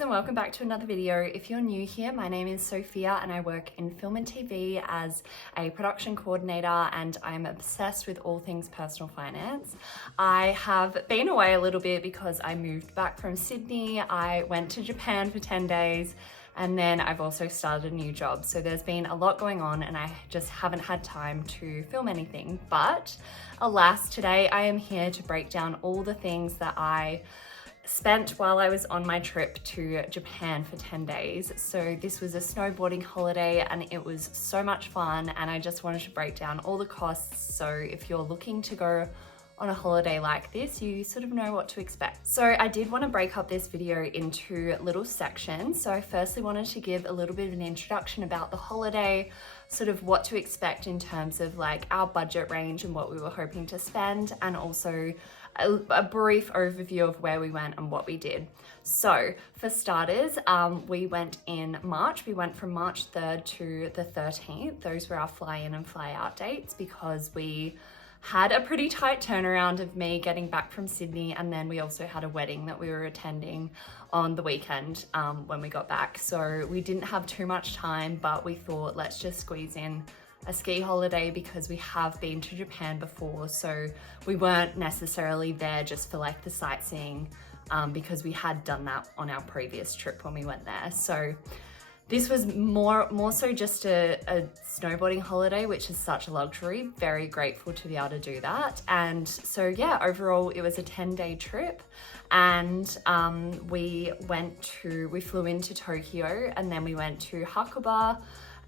guys, and welcome back to another video. If you're new here, my name is Sophia and I work in film and TV as a production coordinator, and I'm obsessed with all things personal finance. I have been away a little bit because I moved back from Sydney. I went to Japan for 10 days and then I've also started a new job. So there's been a lot going on and I just haven't had time to film anything. But alas, today I am here to break down all the things that I spent while I was on my trip to Japan for 10 days. So this was a snowboarding holiday and it was so much fun, and I just wanted to break down all the costs. So if you're looking to go on a holiday like this, you sort of know what to expect. So I did want to break up this video into little sections. So I firstly wanted to give a little bit of an introduction about the holiday, sort of what to expect in terms of like our budget range and what we were hoping to spend, and also a brief overview of where we went and what we did. So for starters, we went in March. We went from March 3rd to the 13th. Those were our fly in and fly out dates because we had a pretty tight turnaround of me getting back from Sydney, and then we also had a wedding that we were attending on the weekend when we got back. So we didn't have too much time, but we thought let's just squeeze in a ski holiday because we have been to Japan before, so we weren't necessarily there just for like the sightseeing because we had done that on our previous trip when we went there. So this was more so just a snowboarding holiday, which is such a luxury. Very grateful to be able to do that. And so yeah, overall it was a 10-day trip, and we flew into Tokyo, and then we went to Hakuba,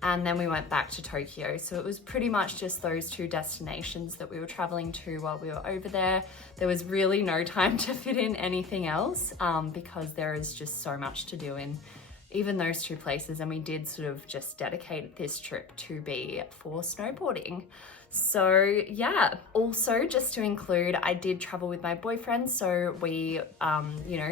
and then we went back to Tokyo. So it was pretty much just those two destinations that we were traveling to while we were over there. There was really no time to fit in anything else because there is just so much to do in even those two places, and we did sort of just dedicate this trip to be for snowboarding. So yeah, also just to include, I did travel with my boyfriend, so we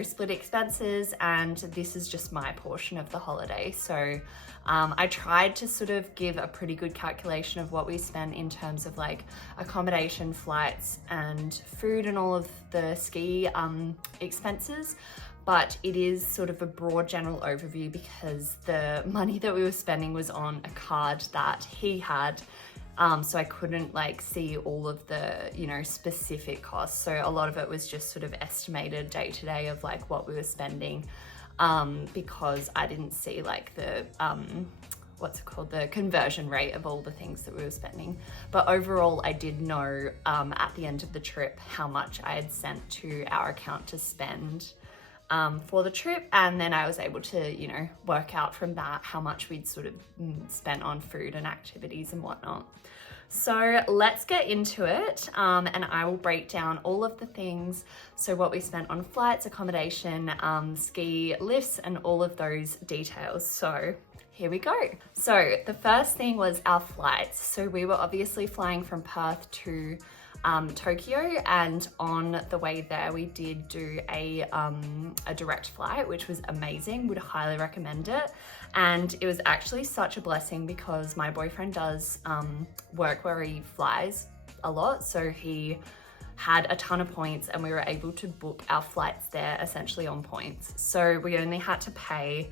split expenses, and this is just my portion of the holiday. So I tried to sort of give a pretty good calculation of what we spent in terms of like accommodation, flights and food and all of the ski expenses. But it is sort of a broad general overview because the money that we were spending was on a card that he had. So I couldn't like see all of the, specific costs. So a lot of it was just sort of estimated day to day of like what we were spending because I didn't see like the, the conversion rate of all the things that we were spending. But overall, I did know at the end of the trip how much I had sent to our account to spend for the trip, and then I was able to work out from that how much we'd sort of spent on food and activities and whatnot. So let's get into it, and I will break down all of the things. So what we spent on flights, accommodation, ski lifts, and all of those details. So here we go. So the first thing was our flights. So we were obviously flying from Perth to Tokyo, and on the way there we did do a direct flight, which was amazing. Would highly recommend it. And it was actually such a blessing because my boyfriend does work where he flies a lot, so he had a ton of points and we were able to book our flights there essentially on points. So we only had to pay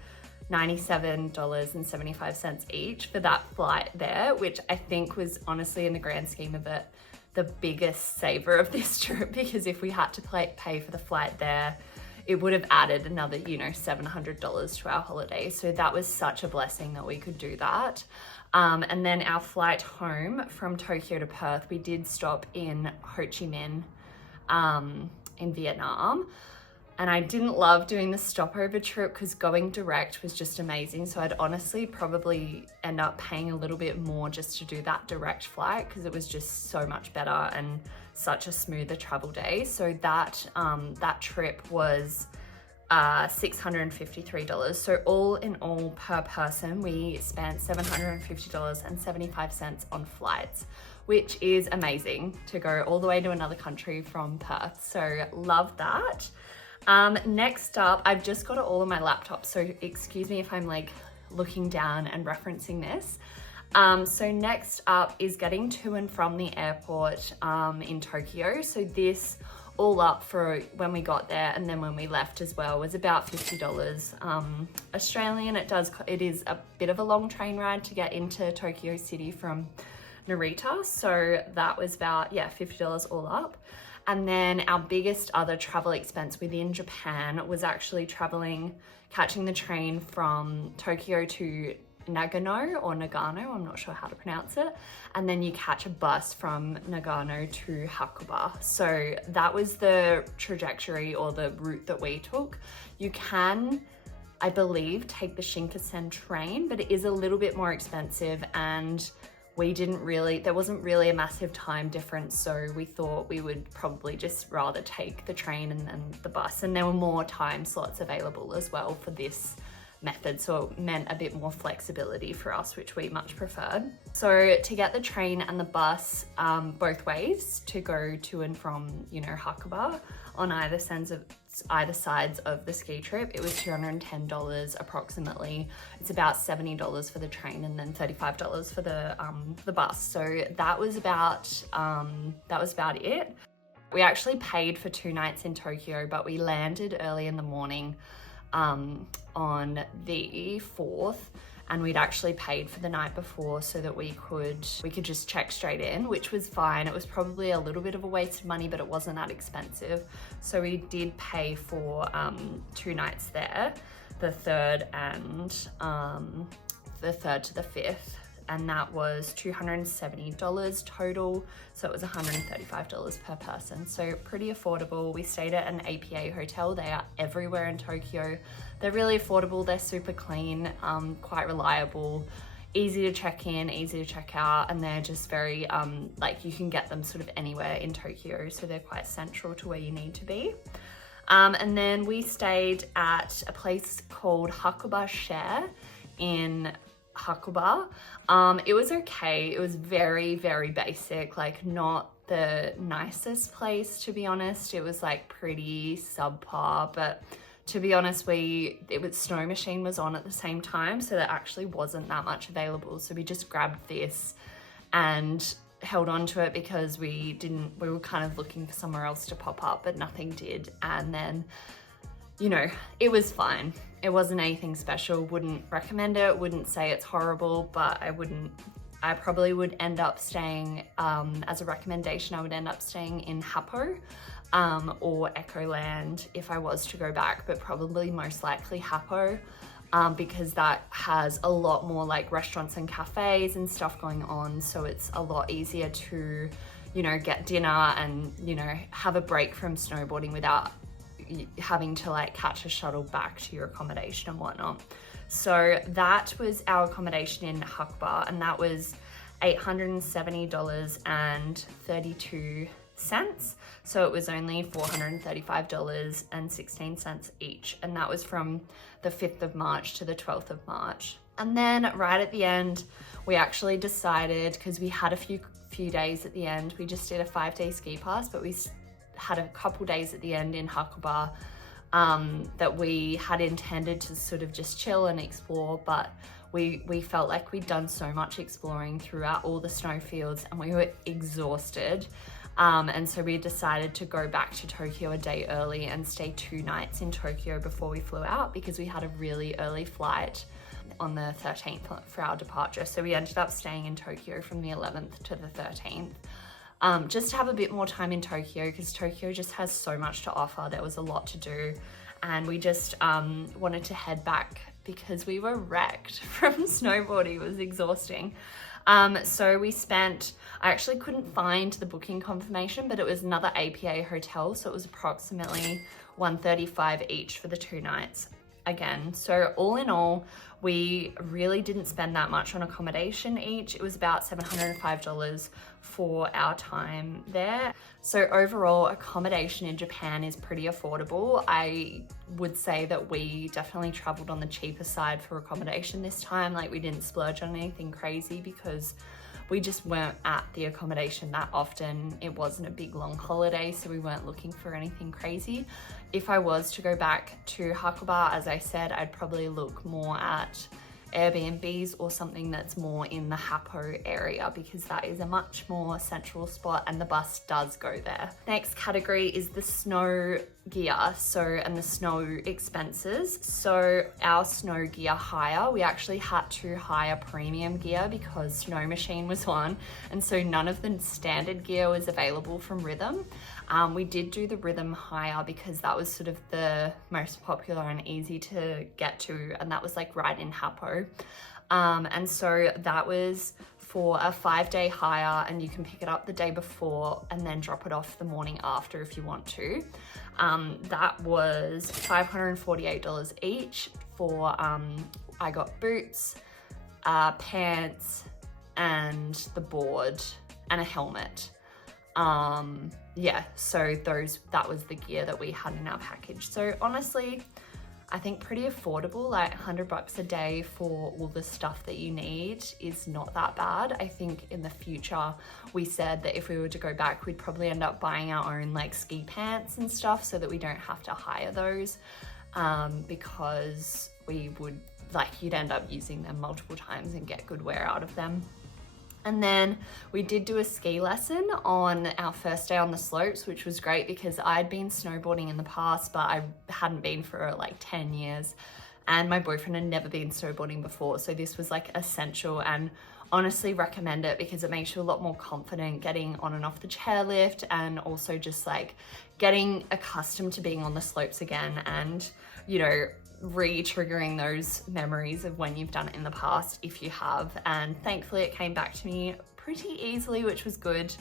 $97.75 each for that flight there, which I think was honestly, in the grand scheme of it, the biggest saver of this trip, because if we had to pay for the flight there, it would have added another, $700 to our holiday. So that was such a blessing that we could do that. And then our flight home from Tokyo to Perth, we did stop in Ho Chi Minh in Vietnam. And I didn't love doing the stopover trip because going direct was just amazing. So I'd honestly probably end up paying a little bit more just to do that direct flight because it was just so much better and such a smoother travel day. So that trip was $653. So all in all per person, we spent $750.75 on flights, which is amazing to go all the way to another country from Perth. So love that. Next up, I've just got it all on my laptop, so excuse me if I'm like looking down and referencing this. So next up is getting to and from the airport in Tokyo. So this all up for when we got there and then when we left as well was about $50 Australian. It is a bit of a long train ride to get into Tokyo City from Narita, so that was about, yeah, $50 all up. And then our biggest other travel expense within Japan was actually catching the train from Tokyo to Nagano, I'm not sure how to pronounce it, and then you catch a bus from Nagano to Hakuba. So that was the trajectory or the route that we took. You can, I believe, take the Shinkansen train, but it is a little bit more expensive, and there wasn't really a massive time difference, so we thought we would probably just rather take the train and then the bus, and there were more time slots available as well for this method, so it meant a bit more flexibility for us, which we much preferred. So to get the train and the bus both ways to go to and from, Hakuba on either sides of the ski trip, it was $210 approximately. It's about $70 for the train and then $35 for the bus. So that was about it. We actually paid for 2 nights in Tokyo, but we landed early in the morning on the 4th, and we'd actually paid for the night before so that we could just check straight in, which was fine. It was probably a little bit of a waste of money, but it wasn't that expensive. So we did pay for 2 nights there, the 3rd to the 5th, and that was $270 total. So it was $135 per person. So pretty affordable. We stayed at an APA hotel. They are everywhere in Tokyo. They're really affordable. They're super clean, quite reliable, easy to check in, easy to check out. And they're just very, you can get them sort of anywhere in Tokyo. So they're quite central to where you need to be. And then we stayed at a place called Hakuba Share in Hakuba. It was okay. It was very, very basic, not the nicest place, to be honest. It was pretty subpar, but to be honest, Snow Machine was on at the same time, so there actually wasn't that much available. So we just grabbed this and held on to it because we were kind of looking for somewhere else to pop up, but nothing did. And then, it was fine. It wasn't anything special. Wouldn't recommend it. Wouldn't say it's horrible, but I probably would end up staying, as a recommendation, I would end up staying in Happo or Ecoland if I was to go back, but probably most likely Happo, because that has a lot more restaurants and cafes and stuff going on. So it's a lot easier to, get dinner and, have a break from snowboarding without having to catch a shuttle back to your accommodation and whatnot. So that was our accommodation in Hakuba, and that was $870.32. So it was only $435.16 each, and that was from the 5th of March to the 12th of March. And then right at the end, we actually decided, because we had a few days at the end, we just did a 5-day ski pass, but we had a couple days at the end in Hakuba that we had intended to sort of just chill and explore, but we felt like we'd done so much exploring throughout all the snowfields and we were exhausted. And so we decided to go back to Tokyo a day early and stay 2 nights in Tokyo before we flew out, because we had a really early flight on the 13th for our departure. So we ended up staying in Tokyo from the 11th to the 13th. Just to have a bit more time in Tokyo, because Tokyo just has so much to offer. There was a lot to do, and we just wanted to head back because we were wrecked from snowboarding. It was exhausting. So I actually couldn't find the booking confirmation, but it was another APA hotel, so it was approximately $135 each for the 2 nights again. So all in all, we really didn't spend that much on accommodation each. It was about $705 for our time there. So overall, accommodation in Japan is pretty affordable. I would say that we definitely traveled on the cheaper side for accommodation this time. We didn't splurge on anything crazy because we just weren't at the accommodation that often. It wasn't a big long holiday, so we weren't looking for anything crazy. If I was to go back to Hakuba, as I said, I'd probably look more at Airbnbs or something that's more in the Hapo area, because that is a much more central spot and the bus does go there. Next category is the snow gear, and the snow expenses. So our snow gear hire, we actually had to hire premium gear because Snow Machine was one, and so none of the standard gear was available from Rhythm. We did do the Rhythm hire because that was sort of the most popular and easy to get to, and that was like right in Hapo. And so that was for a 5-day hire, and you can pick it up the day before and then drop it off the morning after if you want to. That was $548 each for, I got boots, pants, and the board, and a helmet. Yeah, so that was the gear that we had in our package. So honestly, I think pretty affordable, like $100 a day for all the stuff that you need is not that bad. I think in the future, we said that if we were to go back, we'd probably end up buying our own like ski pants and stuff so that we don't have to hire those, because we would, like, you'd end up using them multiple times and get good wear out of them. And then we did do a ski lesson on our first day on the slopes, which was great because I'd been snowboarding in the past, but I hadn't been for like 10 years. And my boyfriend had never been snowboarding before. So this was like essential, and honestly recommend it because it makes you a lot more confident getting on and off the chairlift, and also just like getting accustomed to being on the slopes again, and, you know, re-triggering those memories of when you've done it in the past if you have. And thankfully it came back to me pretty easily, which was good.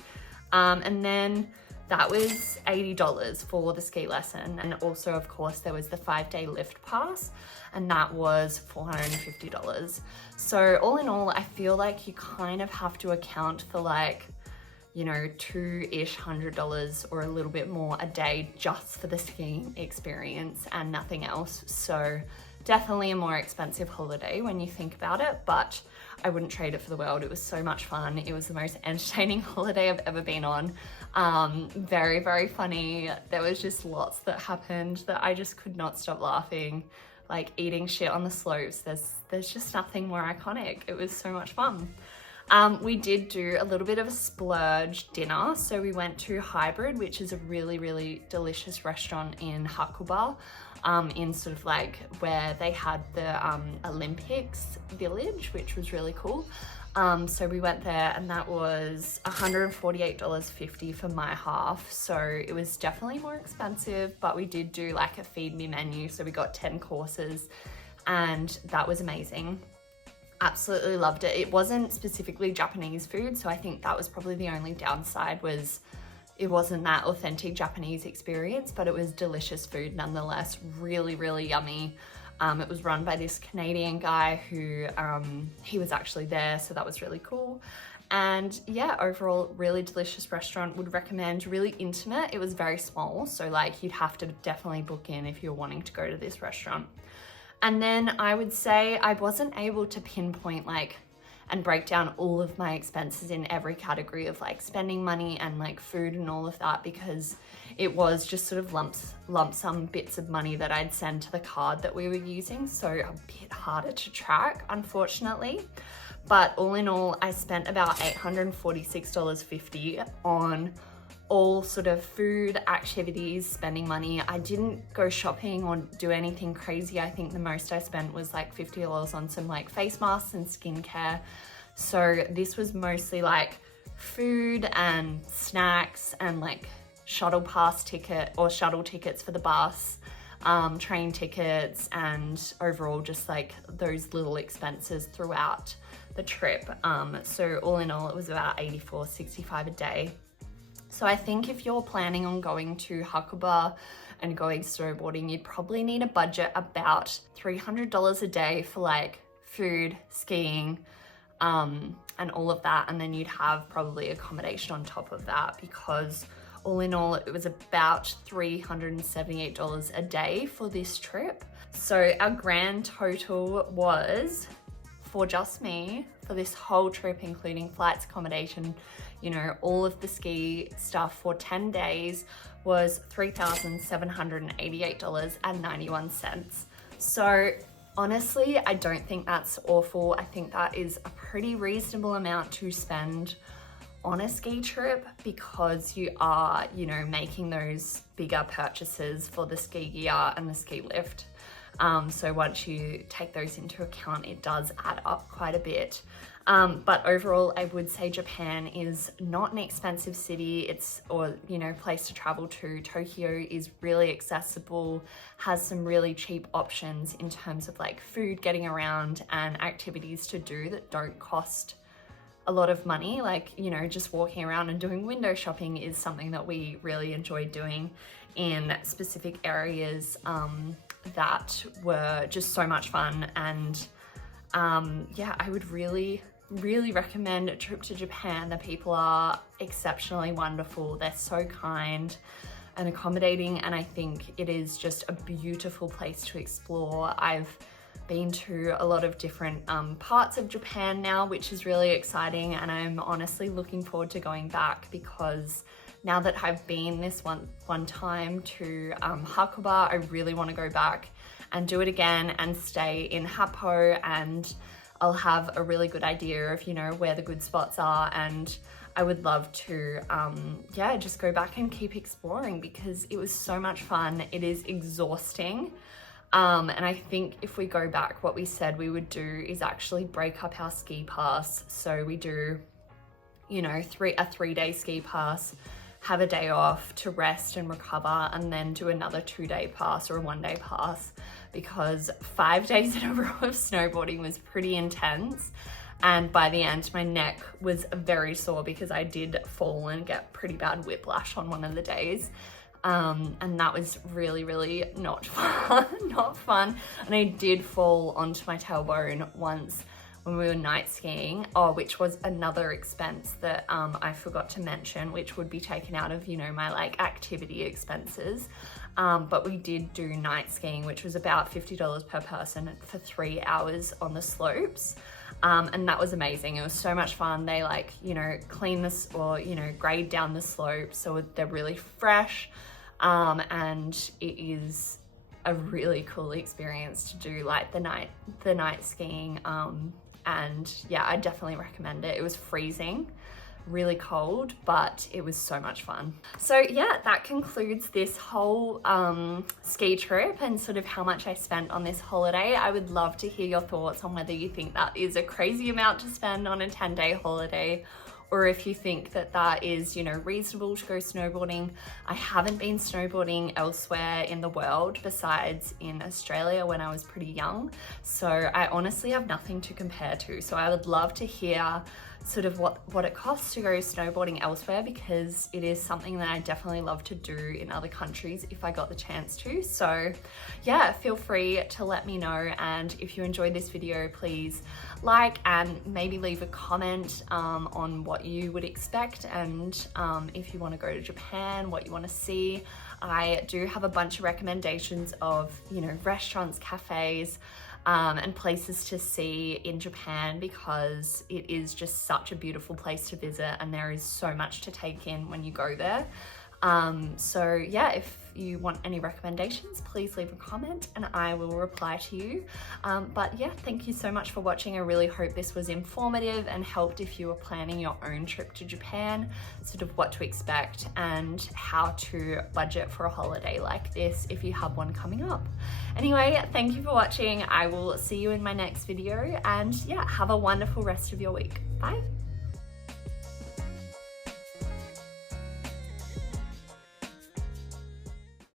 And then that was $80 for the ski lesson, and also of course there was the 5-day lift pass, and that was $450. So all in all, I feel like you kind of have to account for like, you know, $200-ish or a little bit more a day just for the skiing experience and nothing else. So definitely a more expensive holiday when you think about it, but I wouldn't trade it for the world. It was so much fun. It was the most entertaining holiday I've ever been on. Very, very funny. There was just lots that happened that I just could not stop laughing. Like eating shit on the slopes. There's just nothing more iconic. It was so much fun. We did do a little bit of a splurge dinner. So we went to Hybrid, which is a really, really delicious restaurant in Hakuba, in sort of like where they had the Olympics village, which was really cool. So we went there, and that was $148.50 for my half. So it was definitely more expensive, but we did do like a feed me menu. So we got 10 courses, and that was amazing. Absolutely loved it. It wasn't specifically Japanese food, so I think that was probably the only downside, was it wasn't that authentic Japanese experience, but it was delicious food nonetheless. Really, really yummy. It was run by this Canadian guy who, he was actually there, so that was really cool. And yeah, overall, really delicious restaurant. Would recommend. Really intimate. It was very small, so like you'd have to definitely book in if you're wanting to go to this restaurant. And then I would say I wasn't able to pinpoint like and break down all of my expenses in every category of like spending money and like food and all of that, because it was just sort of lump sum bits of money that I'd send to the card that we were using. So a bit harder to track, unfortunately. But all in all, I spent about $846.50 on all sort of food, activities, spending money. I didn't go shopping or do anything crazy. I think the most I spent was like $50 on some like face masks and skincare. So this was mostly like food and snacks and like shuttle tickets for the bus, train tickets, and overall just like those little expenses throughout the trip. So all in all, it was about $84.65 a day. So I think if you're planning on going to Hakuba and going snowboarding, you'd probably need a budget about $300 a day for like food, skiing, and all of that. And then you'd have probably accommodation on top of that, because all in all, it was about $378 a day for this trip. So our grand total was, for just me, for this whole trip, including flights, accommodation, you know, all of the ski stuff for 10 days, was $3,788.91. So Honestly, I don't think that's awful. I think that is a pretty reasonable amount to spend on a ski trip, because you are, you know, making those bigger purchases for the ski gear and the ski lift. So once you take those into account, it does add up quite a bit. But overall, I would say Japan is not an expensive city. Or place to travel to. Tokyo is really accessible, has some really cheap options in terms of like food getting around and activities to do that don't cost a lot of money. Like, just walking around and doing window shopping is something that we really enjoyed doing in specific areas that were just so much fun. And I would really recommend a trip to Japan. The people are exceptionally wonderful. They're so kind and accommodating, and I think it is just a beautiful place to explore. I've been to a lot of different parts of Japan now, which is really exciting, and I'm honestly looking forward to going back, because now that I've been this one time to Hakuba, I really want to go back and do it again and stay in Happo, and I'll have a really good idea of where the good spots are, and I would love to just go back and keep exploring, because it was so much fun. It is exhausting. And I think if we go back, what we said we would do is actually break up our ski pass. So we do, a 3-day ski pass, have a day off to rest and recover, and then do another 2-day pass or a 1-day pass, because 5 days in a row of snowboarding was pretty intense. And by the end, my neck was very sore because I did fall and get pretty bad whiplash on one of the days. And that was really not fun. And I did fall onto my tailbone once when we were night skiing, which was another expense that I forgot to mention, which would be taken out of, my like activity expenses. But we did do night skiing, which was about $50 per person for 3 hours on the slopes. And that was amazing. It was so much fun. They clean this or, grade down the slopes so they're really fresh. And it is a really cool experience to do like the night skiing. And yeah, I definitely recommend it. It was freezing, really cold, but it was so much fun. So yeah, that concludes this whole ski trip and sort of how much I spent on this holiday. I would love to hear your thoughts on whether you think that is a crazy amount to spend on a 10-day holiday, or if you think that that is, reasonable to go snowboarding. I haven't been snowboarding elsewhere in the world besides in Australia when I was pretty young. So I honestly have nothing to compare to. So I would love to hear sort of what it costs to go snowboarding elsewhere, because it is something that I definitely love to do in other countries if I got the chance to. So yeah, feel free to let me know. And if you enjoyed this video, please like and maybe leave a comment on what you would expect, and if you want to go to Japan, what you want to see. I do have a bunch of recommendations of, restaurants, cafes, and places to see in Japan, because it is just such a beautiful place to visit and there is so much to take in when you go there. So yeah, if you want any recommendations, please leave a comment and I will reply to you. But yeah, thank you so much for watching. I really hope this was informative and helped if you were planning your own trip to Japan, sort of what to expect and how to budget for a holiday like this if you have one coming up. Anyway, thank you for watching. I will see you in my next video, and yeah, have a wonderful rest of your week. Bye.